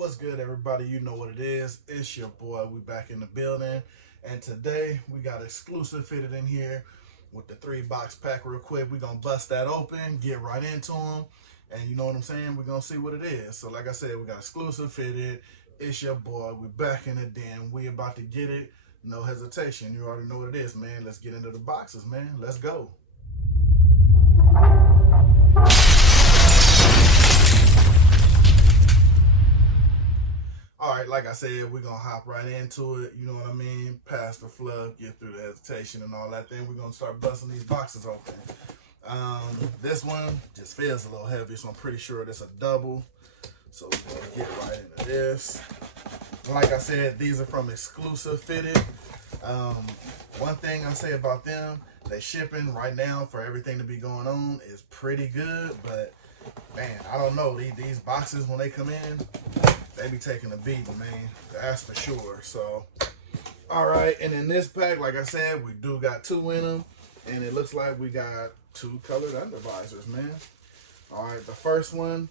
What's good, everybody? You know what it is. It's your boy. We back in the building. And today we got exclusive fitted in here with the 3-box pack real quick. We're going to bust that open, get right into them. And you know what I'm saying? We're going to see what it is. So like I said, we got exclusive fitted. It's your boy. We back in the den. We about to get it. No hesitation. You already know what it is, man. Let's get into the boxes, man. Let's go. All right, like I said, we're going to hop right into it. You know what I mean? Pass the fluff, get through the hesitation and all that. Then we're going to start busting these boxes open. This one just feels a little heavy, so I'm pretty sure it's a double. So we're going to get right into this. Like I said, these are from Exclusive Fitted. One thing I say about them, they shipping right now for everything to be going on is pretty good. But, man, I don't know. These boxes, when they come in, they be taking a beating, man. That's for sure. So, all right. And in this pack, like I said, we do got 2 in them. And it looks like we got 2 colored undervisors, man. All right. The first one.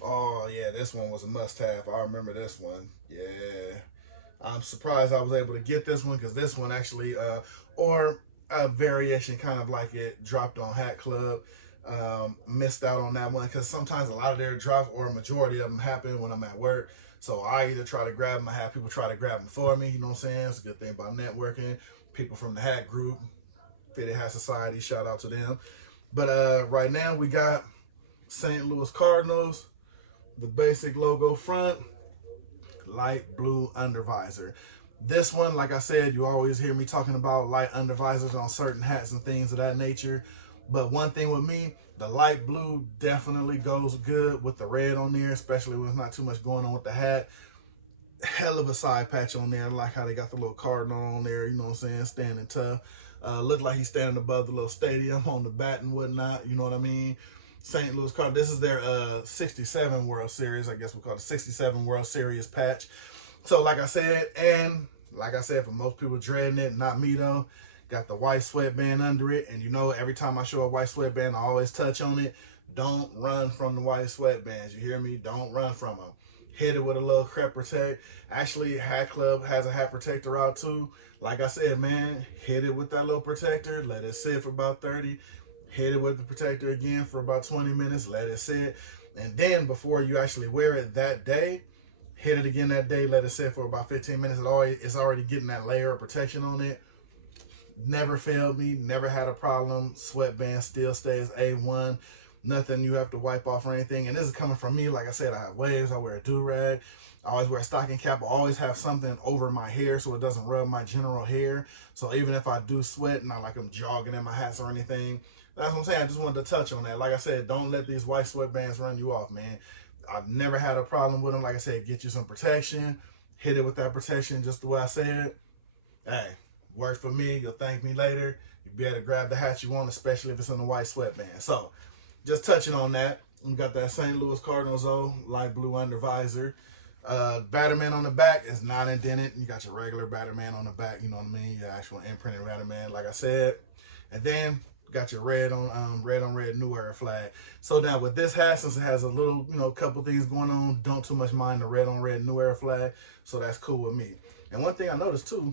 Oh, yeah. This one was a must-have. I remember this one. Yeah. I'm surprised I was able to get this one because this one actually, or a variation kind of like it dropped on Hat Club. Missed out on that one because sometimes a lot of their drops or a majority of them happen when I'm at work. So I either try to grab them, I have people try to grab them for me. You know what I'm saying? It's a good thing about networking. People from the Hat Group, Fitted Hat Society, shout out to them. But right now we got St. Louis Cardinals, the basic logo front, light blue undervisor. This one, like I said, you always hear me talking about light undervisors on certain hats and things of that nature. But one thing with me, the light blue definitely goes good with the red on there, especially when there's not too much going on with the hat. Hell of a side patch on there. I like how they got the little cardinal on there, you know what I'm saying, standing tough. Look like he's standing above the little stadium on the bat and whatnot, you know what I mean? St. Louis Cardinals, this is their 67 World Series, I guess we call it 67 World Series patch. So like I said, for most people dreading it, not me though, got the white sweatband under it. And you know, every time I show a white sweatband, I always touch on it. Don't run from the white sweatbands. You hear me? Don't run from them. Hit it with a little crep protect. Actually, Hat Club has a hat protector out too. Like I said, man, hit it with that little protector. Let it sit for about 30. Hit it with the protector again for about 20 minutes. Let it sit. And then before you actually wear it that day, hit it again that day. Let it sit for about 15 minutes. It's already getting that layer of protection on it. Never failed me, never had a problem. Sweatband still stays A1. Nothing you have to wipe off or anything. And this is coming from me. Like I said, I have waves, I wear a do-rag. I always wear a stocking cap. I always have something over my hair so it doesn't rub my general hair. So even if I do sweat, not like I'm jogging in my hats or anything. That's what I'm saying. I just wanted to touch on that. Like I said, don't let these white sweatbands run you off, man. I've never had a problem with them. Like I said, get you some protection. Hit it with that protection just the way I said. Hey. Worked for me. You'll thank me later. You'll be able to grab the hat you want, especially if it's in the white sweatband. So, just touching on that, we got that St. Louis Cardinals light blue undervisor. Batterman on the back is not indented. You got your regular Batterman on the back, you know what I mean? Your actual imprinted Batterman, like I said. And then got your red on red New Era flag. So now with this hat, since it has a little, couple things going on, don't too much mind the red on red New Era flag. So that's cool with me. And one thing I noticed too,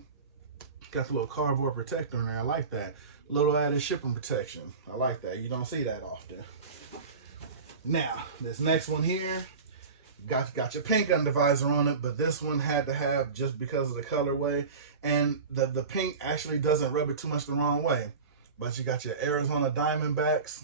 got the little cardboard protector in there. I like that. Little added shipping protection. I like that. You don't see that often. Now, this next one here, got your pink undervisor on it, but this one had to have just because of the colorway. And the pink actually doesn't rub it too much the wrong way. But you got your Arizona Diamondbacks.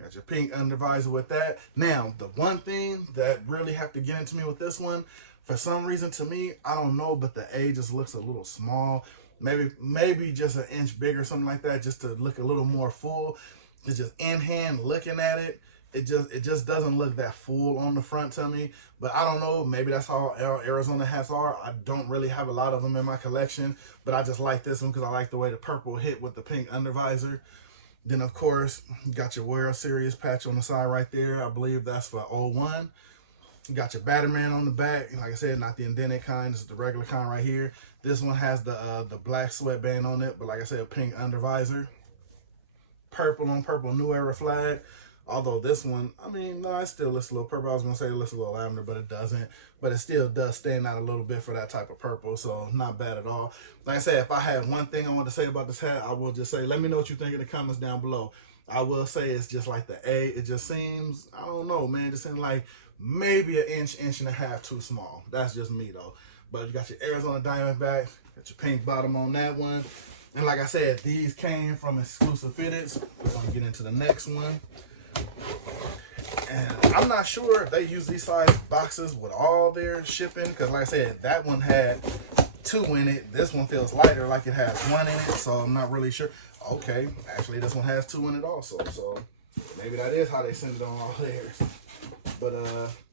Got your pink undervisor with that. Now, the one thing that really have to get into me with this one, for some reason to me, I don't know, but the A just looks a little small. Maybe just an inch bigger, something like that, just to look a little more full. It's just in hand looking at it. It just doesn't look that full on the front to me. But I don't know. Maybe that's how Arizona hats are. I don't really have a lot of them in my collection, but I just like this one because I like the way the purple hit with the pink undervisor. Then of course, you got your World Series patch on the side right there. I believe that's for 01. You got your Batterman on the back. Like I said, not the indented kind. This is the regular kind right here. This one has the black sweatband on it, but like I said, pink undervisor. Purple on purple New Era flag. Although this one, I mean, no, it still looks a little purple. I was going to say it looks a little lavender, but it doesn't. But it still does stand out a little bit for that type of purple, so not bad at all. Like I said, if I had one thing I want to say about this hat, I will just say, let me know what you think in the comments down below. I will say it's just like the A. It just seems, I don't know, man. It just seems like maybe an inch and a half too small. That's just me, though. But you got your Arizona Diamondbacks. Got your pink bottom on that one. And like I said, these came from exclusive fitteds. We're going to get into the next one. And I'm not sure if they use these size boxes with all their shipping. Because like I said, that one had 2 in it. This one feels lighter, like it has 1 in it. So I'm not really sure. Okay, actually this one has 2 in it also. So maybe that is how they send it on all theirs. But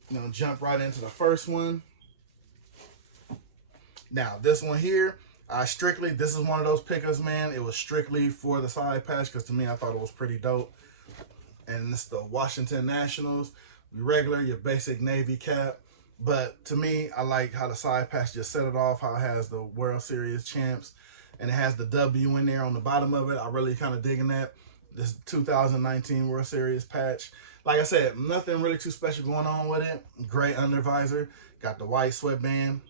you know, jump right into the first one. Now this one here, this is one of those pickups, man. It was strictly for the side patch because to me, I thought it was pretty dope. And it's the Washington Nationals. Regular, your basic Navy cap. But to me, I like how the side patch just set it off, how it has the World Series champs. And it has the W in there on the bottom of it. I really kind of digging that. This 2019 World Series patch. Like I said, nothing really too special going on with it. Gray under visor. Got the white sweatband.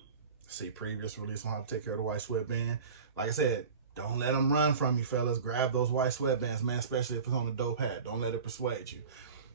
See previous release on how to take care of the white sweatband. Like I said, don't let them run from you, fellas. Grab those white sweatbands, man, especially if it's on a dope hat. Don't let it persuade you.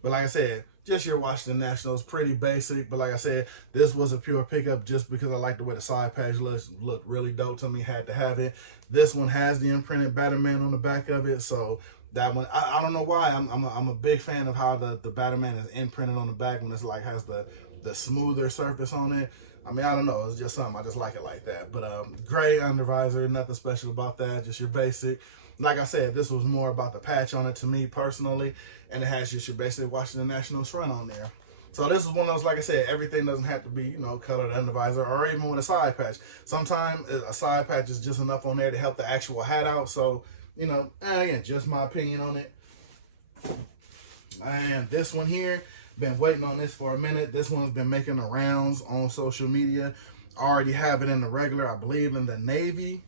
But like I said, just your Washington Nationals, pretty basic. But like I said, this was a pure pickup just because I like the way the side patch looks. Looked really dope to me. Had to have it. This one has the imprinted Batman on the back of it. So that one, I don't know why. I'm a big fan of how the Batman is imprinted on the back when it's like has the smoother surface on it. I mean, I don't know. It's just something. I just like it like that. But gray under visor, nothing special about that. Just your basic. Like I said, this was more about the patch on it to me personally. And it has just your basic Washington Nationals front on there. So this is one of those, like I said, everything doesn't have to be, you know, colored under visor or even with a side patch. Sometimes a side patch is just enough on there to help the actual hat out. So, you know, again, just my opinion on it. And this one here, been waiting on this for a minute. This one's been making the rounds on social media. I already have it in the regular, I believe in the navy.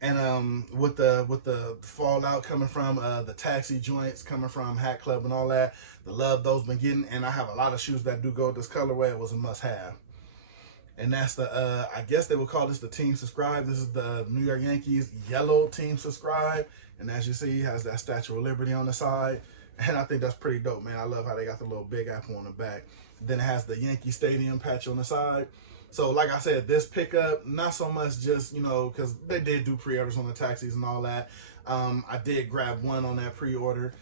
And with the fallout coming from the taxi joints, coming from Hat Club and all that, the love those been getting. And I have a lot of shoes that do go with this colorway. It was a must have. And that's the, I guess they would call this the Team Subscribe. This is the New York Yankees yellow Team Subscribe. And as you see, it has that Statue of Liberty on the side. And I think that's pretty dope, man. I love how they got the little big apple on the back. Then it has the Yankee Stadium patch on the side. So like I said, this pickup, not so much just, you know, because they did do pre-orders on the taxis and all that. I did grab one on that pre-order.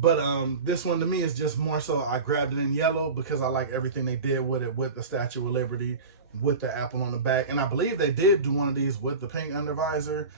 But this one to me is just more so I grabbed it in yellow because I like everything they did with it, with the Statue of Liberty, with the apple on the back. And I believe they did do one of these with the pink under visor.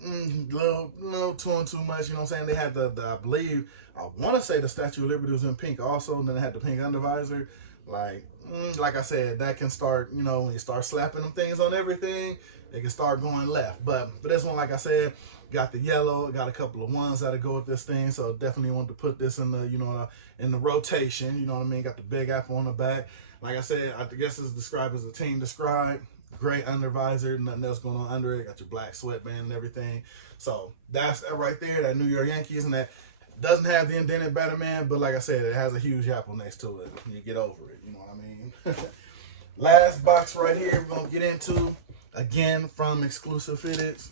Little too much, you know what I'm saying? They had I believe, I want to say the Statue of Liberty was in pink also, and then they had the pink under visor. Like I said, that can start, you know, when you start slapping them things on everything, it can start going left. But this one, like I said, got the yellow, got a couple of ones that'll go with this thing, so definitely want to put this in the, you know, in the rotation, you know what I mean? Got the big apple on the back. Like I said, I guess it's described as a Team Describe. Gray under visor, nothing else going on under it. Got your black sweatband and everything. So that's that right there, that New York Yankees, and that doesn't have the indented Batman, but like I said, it has a huge apple next to it. You get over it, you know what I mean? Last box right here we're gonna get into, again from Exclusive Fitteds.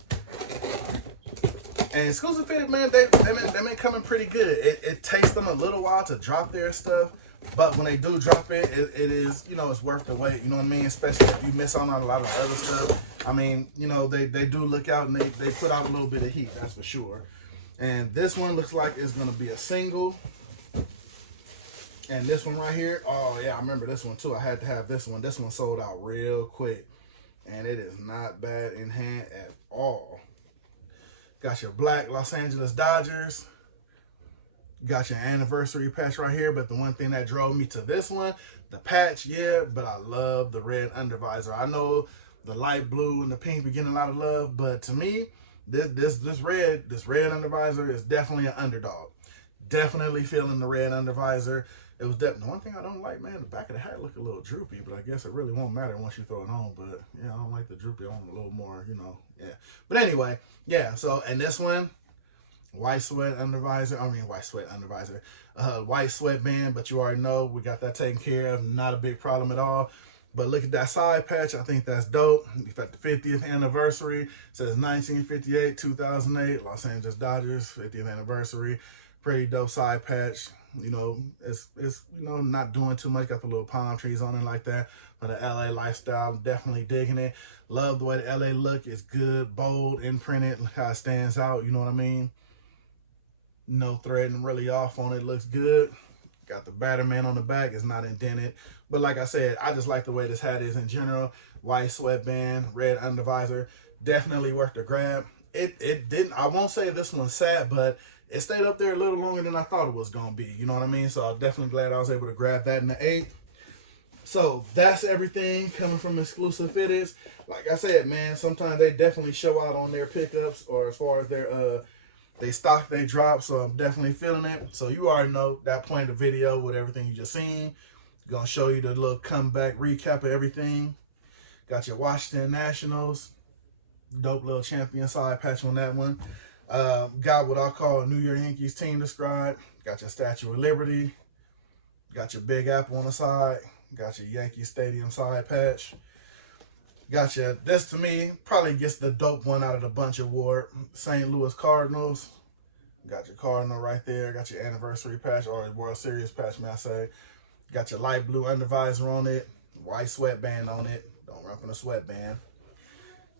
And Exclusive Fitted, man, they've been coming pretty good. It takes them a little while to drop their stuff. But when they do drop it, it is, you know, it's worth the wait. You know what I mean? Especially if you miss out on a lot of other stuff. I mean, you know, they do look out and they put out a little bit of heat, that's for sure. And this one looks like it's going to be a single. And this one right here, oh yeah, I remember this one too. I had to have this one. This one sold out real quick. And it is not bad in hand at all. Got your black Los Angeles Dodgers. Got your anniversary patch right here, but the one thing that drove me to this one, the patch, yeah, but I love the red under visor. I know the light blue and the pink be getting a lot of love, but to me, this red under visor is definitely an underdog. Definitely feeling the red under visor. It was definitely the one thing I don't like, man. The back of the hat look a little droopy, but I guess it really won't matter once you throw it on. But yeah, I don't like the droopy. I want a little more, you know, yeah. But anyway, yeah. So and this one white sweatband, but you already know we got that taken care of. Not a big problem at all. But look at that side patch. I think that's dope. We got the 50th anniversary. It says 1958, 2008, Los Angeles Dodgers, 50th anniversary. Pretty dope side patch. You know, it's not doing too much. Got the little palm trees on it like that. For the LA lifestyle, definitely digging it. Love the way the LA look. It's good, bold, imprinted. Look how it stands out. You know what I mean? No threading really off on it. Looks good. Got the Batterman on the back. It's not indented. But like I said, I just like the way this hat is in general. White sweatband, red undervisor. Definitely worth the grab. It didn't, I won't say this one sat, but it stayed up there a little longer than I thought it was going to be. You know what I mean? So I'm definitely glad I was able to grab that in the 8th. So that's everything coming from Exclusive Fitteds. Like I said, man, sometimes they definitely show out on their pickups or as far as their they stock, they drop. So I'm definitely feeling it. So you already know that point of the video with everything you just seen. Gonna show you the little comeback recap of everything. Got your Washington Nationals. Dope little champion side patch on that one. Got what I call a New York Yankees team described. Got your Statue of Liberty. Got your Big Apple on the side. Got your Yankee Stadium side patch. Got your, this to me, probably gets the dope one out of the bunch award. St. Louis Cardinals. Got your Cardinal right there. Got your anniversary patch, or World Series patch, may I say. Got your light blue undervisor on it. White sweatband on it. Don't run from the sweatband.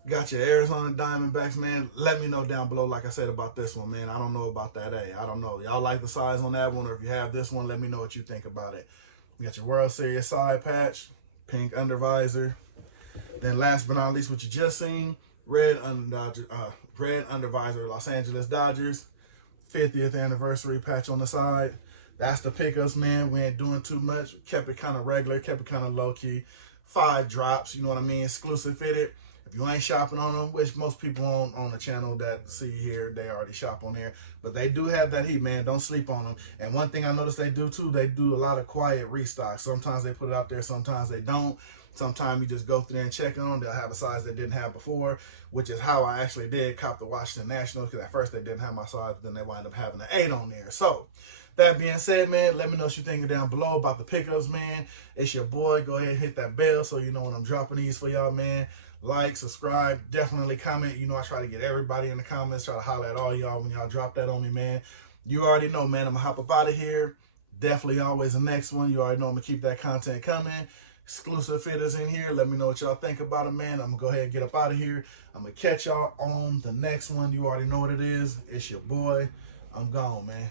Got your Arizona Diamondbacks, man. Let me know down below, like I said, about this one, man. I don't know about that A. I don't know. Y'all like the size on that one, or if you have this one, let me know what you think about it. You got your World Series side patch, pink undervisor. Then last but not least, what you just seen, red undervisor, Los Angeles Dodgers, 50th anniversary patch on the side. That's the pickups, man. We ain't doing too much. Kept it kind of regular, kept it kind of low-key. 5 drops, you know what I mean? Exclusive fitted. If you ain't shopping on them, which most people on the channel that see here, they already shop on there. But they do have that heat, man. Don't sleep on them. And one thing I noticed they do, too, they do a lot of quiet restock. Sometimes they put it out there, sometimes they don't. Sometimes you just go through there and check on them. They'll have a size they didn't have before, which is how I actually did cop the Washington Nationals, because at first they didn't have my size, but then they wind up having an 8 on there. So, that being said, man, let me know what you're thinking down below about the pickups, man. It's your boy. Go ahead and hit that bell so you know when I'm dropping these for y'all, man. Like, subscribe, definitely comment. You know I try to get everybody in the comments, try to holler at all y'all when y'all drop that on me, man. You already know, man, I'm going to hop up out of here. Definitely always the next one. You already know I'm going to keep that content coming. Exclusive fitters in here. Let me know what y'all think about it, man. I'm going to go ahead and get up out of here. I'm going to catch y'all on the next one. You already know what it is. It's your boy. I'm gone, man.